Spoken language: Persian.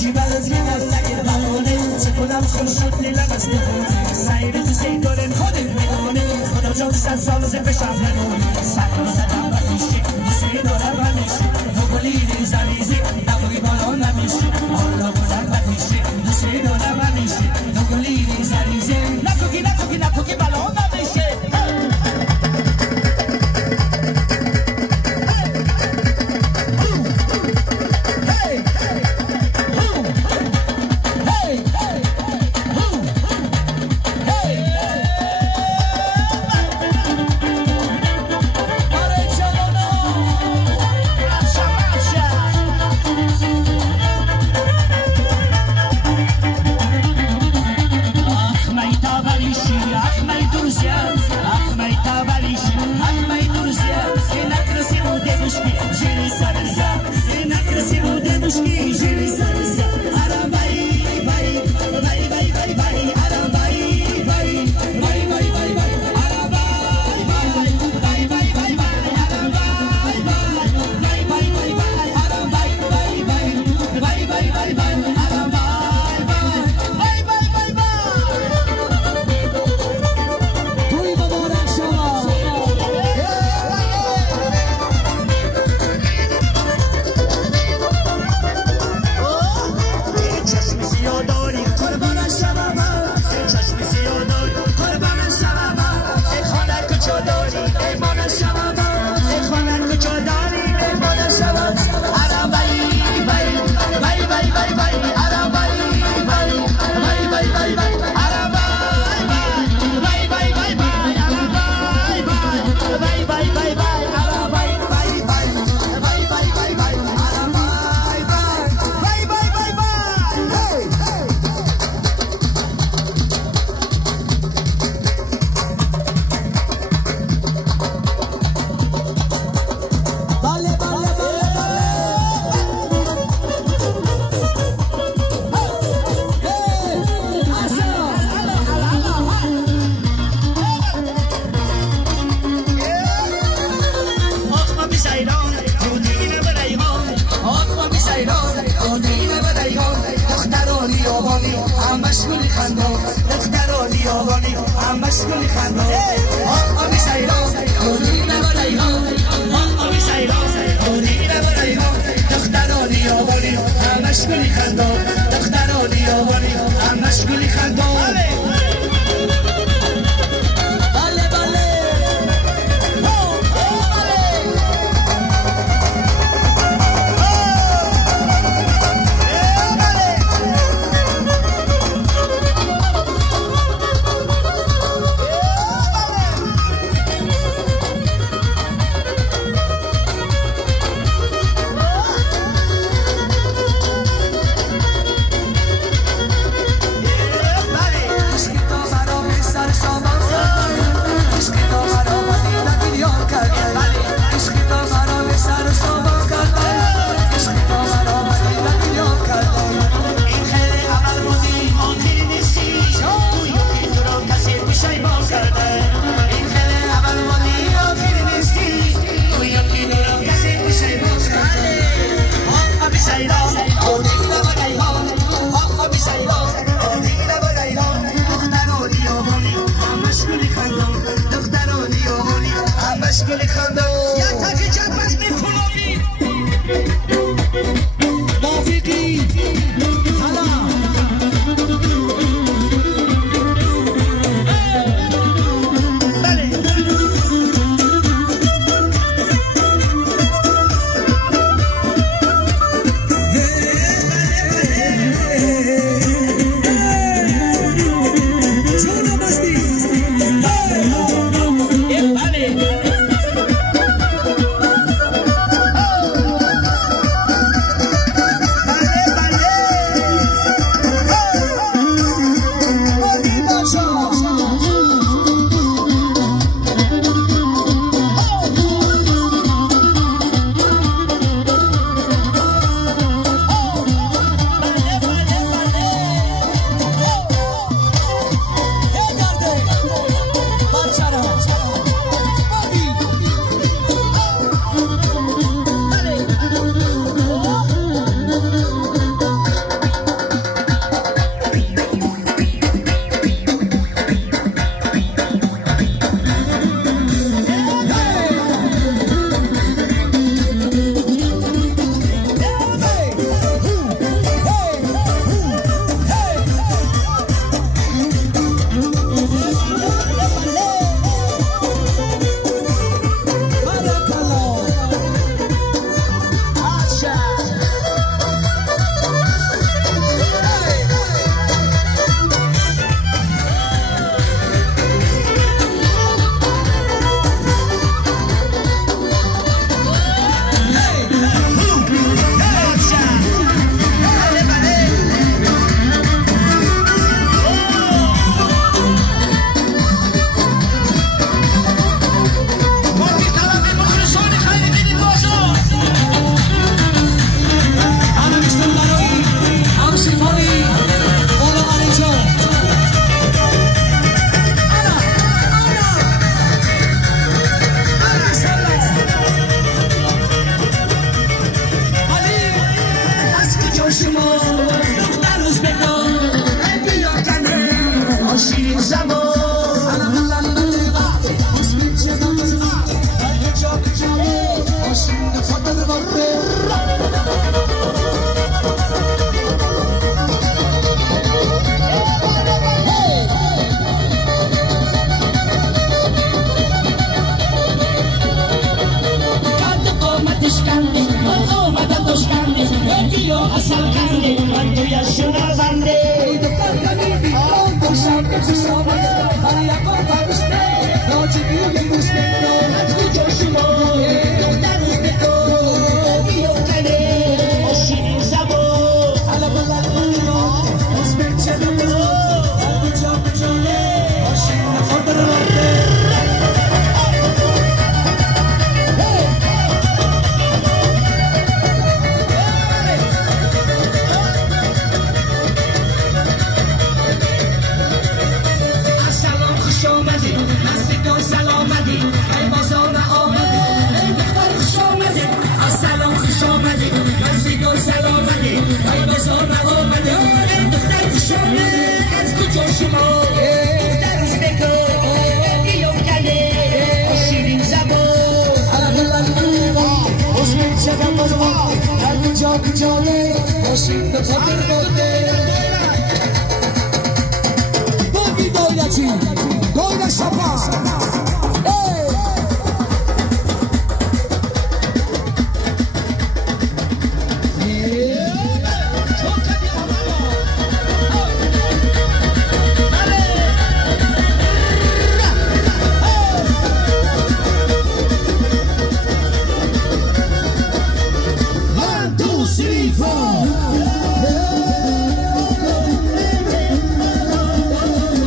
چی برات میگم نگیر بهانه چه کنم خوش شد لیلم از نخونه سعی رو تو سیدارن خودت میدونه خدا جان 100 سال و زفه شب نمونه سر رو زدم و میشه دوستی دارم و میشه نگولی ریزاریزی نبوی بالا نمیشه حالا بودن و میشه دوستی دارم و میشه نگولی ریزاریزی نتوکی بالا نمیشه خنده من توی شنونده دختر کمی بیان خوشم به خوش آمده هایقا پرسته ناجیبی دوسته از کجا شما دختر روسته بیوکنه شیرین زبان حالا بلد بودم اسم چه دمو از کجا بجانه شیرین خود رونده Jolly, pushing the puppet